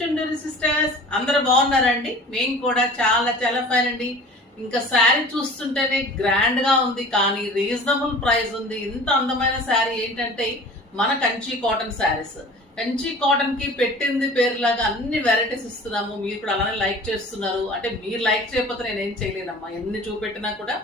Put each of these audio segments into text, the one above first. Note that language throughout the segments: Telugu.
చుండూరు సిస్టర్స్ అందరూ బాగున్నారండి. మేము కూడా చాలా ఫైన్ అండి. ఇంకా శారీ చూస్తుంటేనే గ్రాండ్ గా ఉంది, కానీ రీజనబుల్ ప్రైస్ ఉంది. ఇంత అందమైన శారీ ఏంటంటే మన కంచి కాటన్ శారీస్. కంచి కాటన్ కి పెట్టింది పేరులాగా అన్ని వెరైటీస్ ఇస్తున్నాము. మీరు కూడా అలానే లైక్ చేస్తున్నారు. అంటే మీరు లైక్ చేయకపోతే నేనేం చేయలేనమ్మా. ఎన్ని చూపెట్టినా కూడా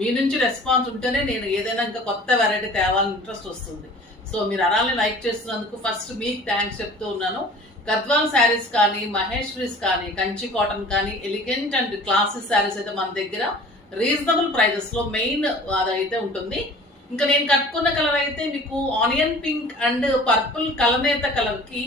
మీ నుంచి రెస్పాన్స్ ఉంటేనే నేను ఏదైనా ఇంకా కొత్త వెరైటీ తేవాలని ఇంట్రెస్ట్ వస్తుంది. సో మీరు అలానే లైక్ చేస్తున్నందుకు ఫస్ట్ మీకు థ్యాంక్స్ చెప్తూ ఉన్నాను. గద్వాల్ శారీస్ కానీ, మహేశ్వరీస్ కానీ, కంచి కాటన్ కానీ, ఎలిగెంట్ అండ్ క్లాసిక్ శారీస్ అయితే మన దగ్గర రీజనబుల్ ప్రైజెస్ లో మెయిన్ అదైతే ఉంటుంది. ఇంకా నేను కట్టుకున్న కలర్ అయితే మీకు ఆనియన్ పింక్ అండ్ పర్పుల్ కలనేత కలర్ కి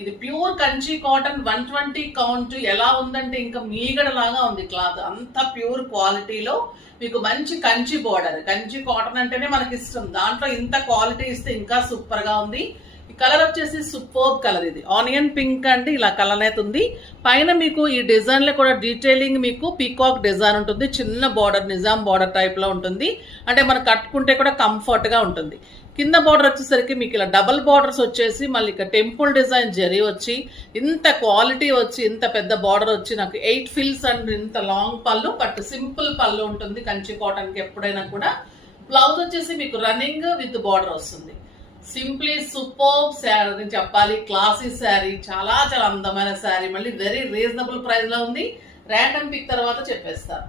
ఇది ప్యూర్ కంచి కాటన్ 120 కౌంట్. ఎలా ఉందంటే ఇంకా మీగడ లాగా ఉంది క్లాత్. అంత ప్యూర్ క్వాలిటీలో మీకు మంచి కంచి బోర్డర్. కంచి కాటన్ అంటేనే మనకి ఇష్టం, దాంట్లో ఇంత క్వాలిటీ ఇస్తే ఇంకా సూపర్ గా ఉంది. ఈ కలర్ వచ్చేసి సూపర్ కలర్. ఇది ఆనియన్ పింక్ అంటే ఇలా కలర్ అయితే ఉంది. పైన మీకు ఈ డిజైన్ లో కూడా డీటెయిలింగ్ మీకు పీకాక్ డిజైన్ ఉంటుంది. చిన్న బార్డర్, నిజాం బార్డర్ టైప్ లో ఉంటుంది. అంటే మనం కట్టుకుంటే కూడా కంఫర్ట్ గా ఉంటుంది. కింద బార్డర్ వచ్చేసరికి మీకు ఇలా డబల్ బార్డర్స్ వచ్చేసి మళ్ళీ ఇక టెంపుల్ డిజైన్ జరీ వచ్చి ఇంత క్వాలిటీ వచ్చి ఇంత పెద్ద బార్డర్ వచ్చి నాకు 8 ఫిల్స్ అండ్ ఇంత లాంగ్ పళ్ళు, బట్ సింపుల్ పళ్ళు ఉంటుంది కంచి కాటన్ కి ఎప్పుడైనా కూడా. బ్లౌజ్ వచ్చేసి మీకు రన్నింగ్ విత్ బార్డర్ వస్తుంది. సింప్లీ సూపర్ శారీ అని చెప్పాలి. క్లాసీ శారీ, చాలా అందమైన శారీ, మళ్ళీ వెరీ రీజనబుల్ ప్రైస్ లో ఉంది. ర్యాండమ్ పిక్ తర్వాత చెప్పేస్తాను.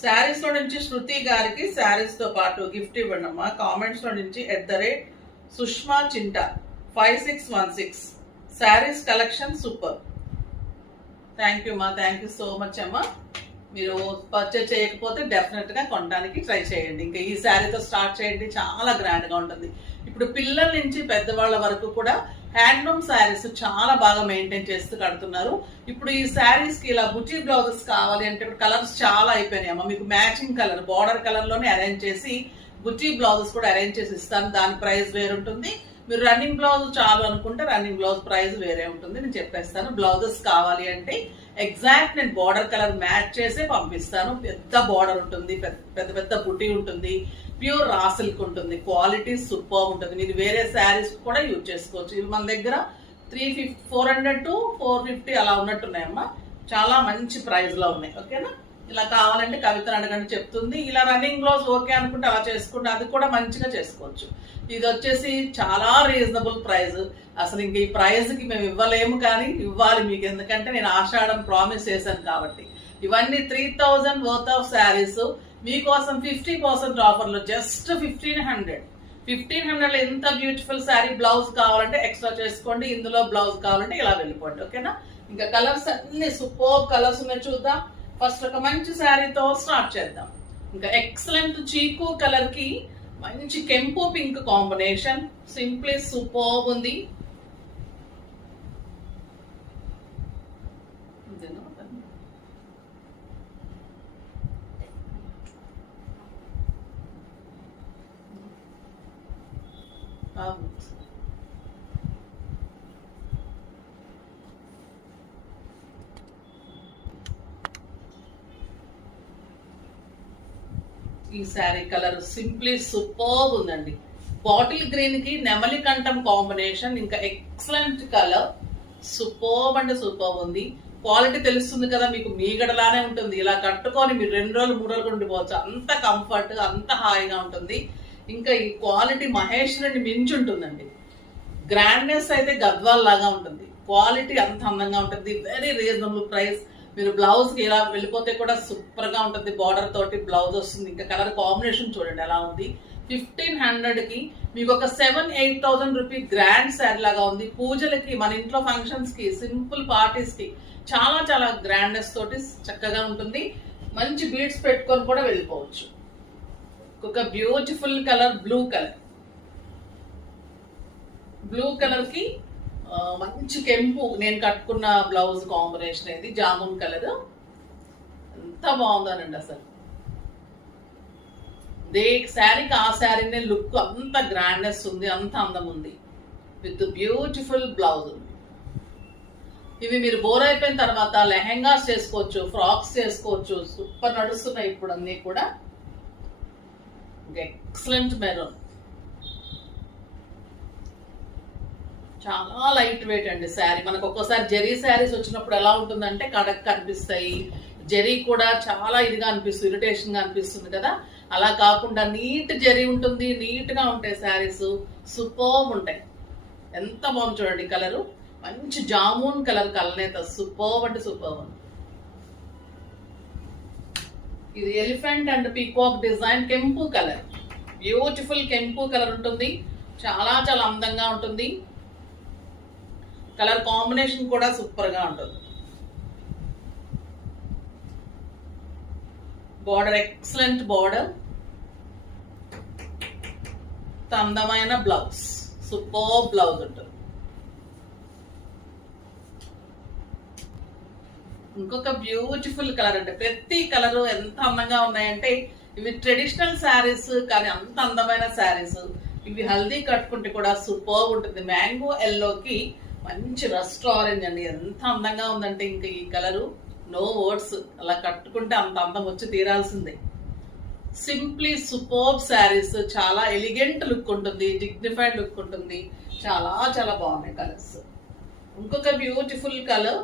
శారీస్ లో నుంచి శృతి గారికి శారీస్ తో పాటు గిఫ్ట్ ఇవ్వండి అమ్మా. కామెంట్స్ లో నుంచి @Sushma చింటా 5616 saris collection super. Thank you మా, థ్యాంక్ యూ సో మచ్ అమ్మా. మీరు పర్చేజ్ చేయకపోతే డెఫినెట్ గా కొనడానికి ట్రై చేయండి. ఇంకా ఈ శారీతో స్టార్ట్ చేయండి, చాలా గ్రాండ్ గా ఉంటుంది. ఇప్పుడు పిల్లల నుంచి పెద్దవాళ్ళ వరకు కూడా హ్యాండ్లూమ్ శారీస్ చాలా బాగా మెయింటైన్ చేస్తూ కడుతున్నారు. ఇప్పుడు ఈ శారీస్ కి ఇలా బుటీ బ్లౌజెస్ కావాలి అంటే ఇప్పుడు కలర్స్ చాలా అయిపోయినాయి అమ్మ. మీకు మ్యాచింగ్ కలర్, బార్డర్ కలర్ లోనే అరేంజ్ చేసి బుటీ బ్లౌజెస్ కూడా అరేంజ్ చేసి ఇస్తాను. దాని ప్రైస్ వేరుంటుంది. మీరు రన్నింగ్ బ్లౌజ్ చాలు అనుకుంటే రన్నింగ్ బ్లౌజ్ ప్రైస్ వేరే ఉంటుంది. నేను చెప్పేస్తాను. బ్లౌజెస్ కావాలి అంటే ఎగ్జాక్ట్ నేను బార్డర్ కలర్ మ్యాచ్ చేసే పంపిస్తాను. పెద్ద బార్డర్ ఉంటుంది, పెద్ద బుటీ ఉంటుంది, ప్యూర్ రా సిల్క్ ఉంటుంది, క్వాలిటీ సూపర్ ఉంటుంది. మీరు వేరే శారీస్ కూడా యూజ్ చేసుకోవచ్చు. ఇవి మన దగ్గర 400 to 450 అలా ఉన్నట్టున్నాయమ్మా. చాలా మంచి ప్రైస్ లో ఉన్నాయి. ఓకేనా? ఇలా కావాలంటే కవితను అడగండి, చెప్తుంది. ఇలా రన్నింగ్ బ్లౌజ్ ఓకే అనుకుంటే అలా చేసుకుంటే అది కూడా మంచిగా చేసుకోవచ్చు. ఇది వచ్చేసి చాలా రీజనబుల్ ప్రైస్. అసలు ఇంక ఈ ప్రైస్ కి మేము ఇవ్వలేము, కానీ ఇవ్వాలి మీకు. ఎందుకంటే నేను ఆషాఢం ప్రామిస్ చేశాను కాబట్టి. ఇవన్నీ 3000 వర్త్ ఆఫ్ శారీస్ మీకోసం 50% ఆఫర్ లో జస్ట్ 1500 లో ఎంత బ్యూటిఫుల్ శారీ. బ్లౌజ్ కావాలంటే ఎక్స్ట్రా చేసుకోండి, ఇందులో బ్లౌజ్ కావాలంటే ఇలా వెళ్ళిపోండి. ఓకేనా? ఇంకా కలర్స్ అన్ని సూపర్ కలర్స్ ఉన్నాయి, చూద్దాం. ఫస్ట్ ఒక మంచి శారీతో స్టార్ట్ చేద్దాం. ఇంకా ఎక్సలెంట్ చీకు కలర్ కి మంచి కెంపు పింక్ కాంబినేషన్, సింప్లీ సూపర్ ఉంది. ఈ శారీ కలర్ సింప్లీ సూపర్ ఉందండి. బాటిల్ గ్రీన్ కి నెమలి కంఠం కాంబినేషన్, ఇంకా ఎక్సలెంట్ కలర్, సూపర్ అంటే సూపర్ ఉంది. క్వాలిటీ తెలుస్తుంది కదా మీకు, మీగడలానే ఉంటుంది. ఇలా కట్టుకొని మీరు 2 రోజులు 3 రోజులు ఉండిపోవచ్చు. అంత కంఫర్ట్, అంత హాయిగా ఉంటుంది. ఇంకా ఈ క్వాలిటీ మహేశ్వరిని మించి ఉంటుందండి. గ్రాండ్నెస్ అయితే గద్వాల్ లాగా ఉంటుంది. క్వాలిటీ అంత అందంగా ఉంటుంది. Very reasonable price. మీరు బ్లౌజ్ కి ఇలా వెళ్ళిపోతే కూడా సూపర్ గా ఉంటుంది. బార్డర్ తోటి బ్లౌజ్ వస్తుంది. ఇంకా కలర్ కాంబినేషన్ చూడండి ఎలా ఉంది. 1500 కి మీకు ఒక 7-8,000 రూపీ గ్రాండ్ శారీ లాగా ఉంది. పూజలకి, మన ఇంట్లో ఫంక్షన్స్ కి, సింపుల్ పార్టీస్ కి చాలా గ్రాండ్నెస్ తోటి చక్కగా ఉంటుంది. మంచి బీడ్స్ పెట్టుకొని కూడా వెళ్ళిపోవచ్చు. ఒక బ్యూటిఫుల్ కలర్ బ్లూ కలర్ కి మంచి కెంపు, నేను కట్టుకున్న బ్లౌజ్ కాంబినేషన్ ఇది జామున్ కలర్. ఎంత బాగుందనండి అసలు. శారీకి ఆ శారీనే లుక్, అంత గ్రాండ్నెస్ ఉంది, అంత అందం ఉంది. విత్ బ్యూటిఫుల్ బ్లౌజ్ ఉంది. ఇవి మీరు బోర్ అయిపోయిన తర్వాత లెహెంగాస్ చేసుకోవచ్చు, ఫ్రాక్స్ చేసుకోవచ్చు. సూపర్ నడుస్తున్నాయి ఇప్పుడు అన్ని కూడా. ఎక్సలెంట్ మెరూన్, చాలా లైట్ వెయిట్ అండి శారీ. మనకు ఒక్కోసారి జెరీ శారీస్ వచ్చినప్పుడు ఎలా ఉంటుందంటే కడక్ కనిపిస్తాయి, జెరీ కూడా చాలా ఇదిగా అనిపిస్తుంది, ఇరిటేషన్ గా అనిపిస్తుంది కదా. అలా కాకుండా నీట్ జెరీ ఉంటుంది, నీట్ గా ఉంటాయి శారీస్, సూపర్బ్ ఉంటాయి. ఎంత బాగుంది చూడండి కలరు, మంచి జామున్ కలర్ కలనేత, సూపర్బ్ అంటే సూపర్బ్. ఇది ఎలిఫెంట్ అండ్ పీకాక్ డిజైన్ కెంపు కలర్, బ్యూటిఫుల్ కెంపు కలర్ ఉంటుంది, చాలా చాలా అందంగా ఉంటుంది. కలర్ కాంబినేషన్ కూడా సూపర్ గా ఉంటుంది. బార్డర్ ఎక్సలెంట్ బార్డర్, అందమైన బ్లౌజ్, సూపర్ బ్లౌజ్ ఉంటుంది. ఇంకొక బ్యూటిఫుల్ కలర్ అంటే ప్రతి కలర్ ఎంత అందంగా ఉన్నాయంటే ఇవి ట్రెడిషనల్ శారీస్ కానీ అంత అందమైన శారీస్. ఇవి హల్దీ కట్టుకుంటే కూడా సూపర్ ఉంటుంది. మ్యాంగో ఎల్లోకి మంచి రస్ట్ ఆరెంజ్ అండి, ఎంత అందంగా ఉందంటే ఇంకా ఈ కలరు నో వర్డ్స్. అలా కట్టుకుంటే అంత అందం వచ్చి తీరాల్సిందే. సింప్లీ సూపర్బ్ శారీస్, చాలా ఎలిగెంట్ లుక్ ఉంటుంది, డిగ్నిఫైడ్ లుక్ ఉంటుంది, చాలా చాలా బాగున్నాయి కలర్స్. ఇంకొక బ్యూటిఫుల్ కలర్,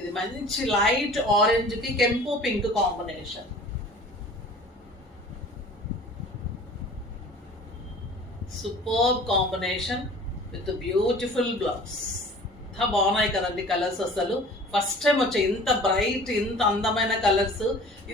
ఇది మంచి లైట్ ఆరెంజ్ కి కెంపు pink combination. Superb combination with beautiful blouse. ఎంత బాగున్నాయి కదండి కలర్స్. అసలు ఫస్ట్ టైం వచ్చాయి ఇంత బ్రైట్, ఇంత అందమైన కలర్స్,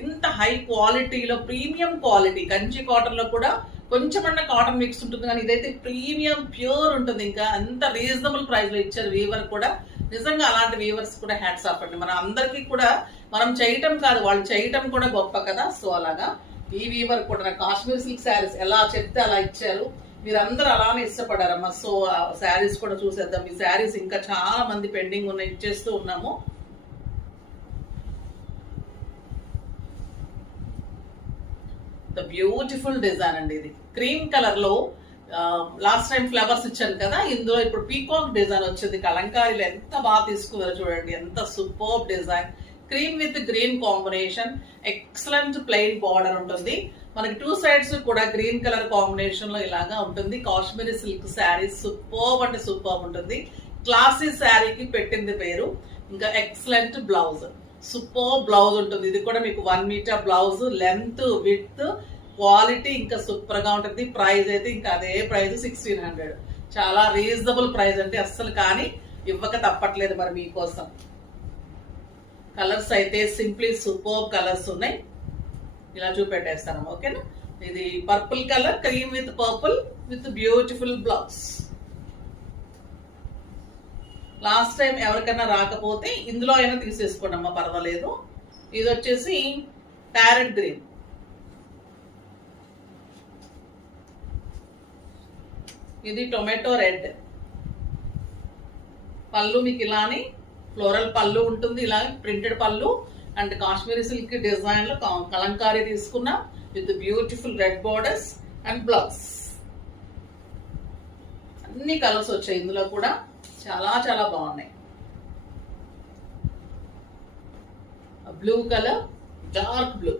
ఇంత హై క్వాలిటీలో, ప్రీమియం క్వాలిటీ. కంచి కాటన్ లో కూడా కొంచెమన్నా కాటన్ మిక్స్ ఉంటుంది, కానీ ఇదైతే ప్రీమియం ప్యూర్ ఉంటుంది. ఇంకా అంత రీజనబుల్ ప్రైస్ లో ఇచ్చారు వీవర్ కూడా. నిజంగా అలాంటి వీవర్స్ కూడా హ్యాట్స్ ఆఫ్ అండి. మన అందరికీ కూడా మనం చేయటం కాదు, వాళ్ళు చేయటం కూడా గొప్ప కదా. సో అలాగా ఈ వీవర్ కూడా కాశ్మీర్ సిల్క్ శారీస్ ఎలా చెప్తే అలా ఇచ్చారు. మీరందరూ అలానే ఇష్టపడారమ్మా. సో శారీస్ కూడా చూసేద్దాం. ఈ శారీస్ ఇంకా చాలా మంది పెండింగ్ ఉన్నాయి, ఇచ్చేస్తూ ఉన్నాము. ద బ్యూటిఫుల్ డిజైన్ అండి. ఇది క్రీమ్ కలర్ లో లాస్ట్ టైం ఫ్లవర్స్ ఇచ్చాను కదా, ఇందులో ఇప్పుడు పీకాక్ డిజైన్ వచ్చింది. కలంకారీలో ఎంత బాగా తీసుకున్నారో చూడండి, ఎంత superb design. Cream with green combination, excellent plain border ఉంటుంది. మనకి టూ సైడ్స్ కూడా గ్రీన్ కలర్ కాంబినేషన్ లో ఇలాగా ఉంటుంది. కాశ్మీరీ సిల్క్ శారీ సూపర్బ్ అంటే సూపర్బ్ ఉంటుంది. క్లాసీ శారీకి పెట్టింది పేరు. ఇంకా ఎక్సలెంట్ బ్లౌజ్, సూపర్ బ్లౌజ్ ఉంటుంది. ఇది కూడా మీకు 1 metre blouse, length width quality ఇంకా సూపర్ గా ఉంటుంది. ప్రైస్ అయితే ఇంకా అదే ప్రైస్ 1600, చాలా రీజనబుల్ ప్రైస్ అంటే అస్సలు. కానీ ఇవ్వక తప్పట్లేదు మరి మీకోసం. కలర్స్ అయితే సింప్లీ సూపర్ కలర్స్ ఉన్నాయి, ఇలా చూపెట్టేస్తాను. ఓకేనా. ఇది purple colour, cream with purple with beautiful blouse. Last time ఎవరికైనా రాకపోతే ఇందులో అయినా తీసేసుకోండి అమ్మా, పర్వాలేదు. ఇది వచ్చేసి ప్యారెట్ గ్రీన్, ఇది టొమాటో రెడ్. పళ్ళు మీకు ఇలానే ఫ్లోరల్ పళ్ళు ఉంటుంది, ఇలా ప్రింటెడ్ పళ్ళు అండ్ కాశ్మీరీ సిల్క్ డిజైన్ లో కలంకారీ తీసుకున్నా with beautiful red borders and blouse. అన్ని కలర్స్ వచ్చాయి ఇందులో కూడా, చాలా చాలా బాగున్నాయి. Blue colour, dark blue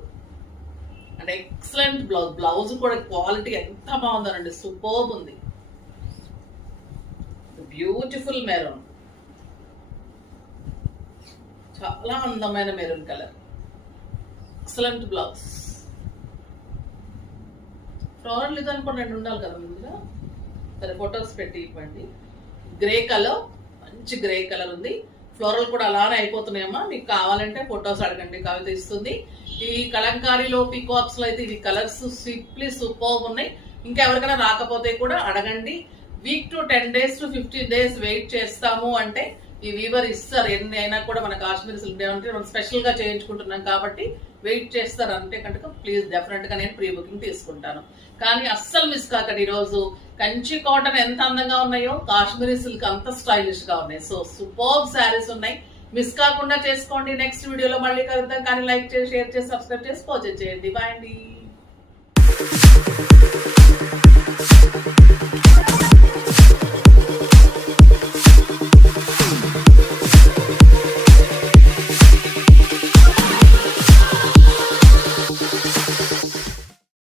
and excellent blouse. Blouse కూడా క్వాలిటీ ఎంత బాగుందనండి, సూపర్బ్ ఉంది. బ్యూటిఫుల్ మెరూన్, చాలా అందమైన maroon colour, excellent blouse. Floral ఇది అనుకోండి, 2 ఉండాలి కదా ముందుగా. సరే ఫొటోస్ పెట్టి ఇవ్వండి. గ్రే కలర్, మంచి గ్రే కలర్ ఉంది. ఫ్లోరల్ కూడా అలానే అయిపోతున్నాయమ్మా, మీకు కావాలంటే ఫొటోస్ అడగండి, కవిత ఇస్తుంది. ఈ కలంకారీలో పీకాక్స్ లో అయితే ఇవి కలర్స్ సింప్లీ సూపర్బ్ ఉన్నాయి. ఇంకా ఎవరికైనా రాకపోతే కూడా అడగండి. Week to 10 days to 15 days wait చేస్తాము అంటే ఈ వీవర్ ఇస్తారు. ఎన్ని అయినా కూడా మన కాశ్మీర్ సిల్క్ డే అంటే మనం స్పెషల్ గా చేయించుకుంటున్నాం కాబట్టి వెయిట్ చేస్తారు. అంటే కనుక ప్లీజ్ డెఫినెట్ గా నేను ప్రీ బుకింగ్ తీసుకుంటాను. కానీ అస్సలు మిస్ కాకండి. ఈరోజు కంచి కాటన్ ఎంత అందంగా ఉన్నాయో కాశ్మీరీ సిల్క్ అంత స్టైలిష్ గా ఉన్నాయి. సో సూపర్బ్ శారీస్ ఉన్నాయి, మిస్ కాకుండా చేసుకోండి. నెక్స్ట్ వీడియోలో మళ్ళీ కలుద్దాం. కానీ లైక్ చేసి, షేర్ చేసి, సబ్స్క్రైబ్ చేసి, పర్చేజ్ చేయండి. బాయ్ అండి.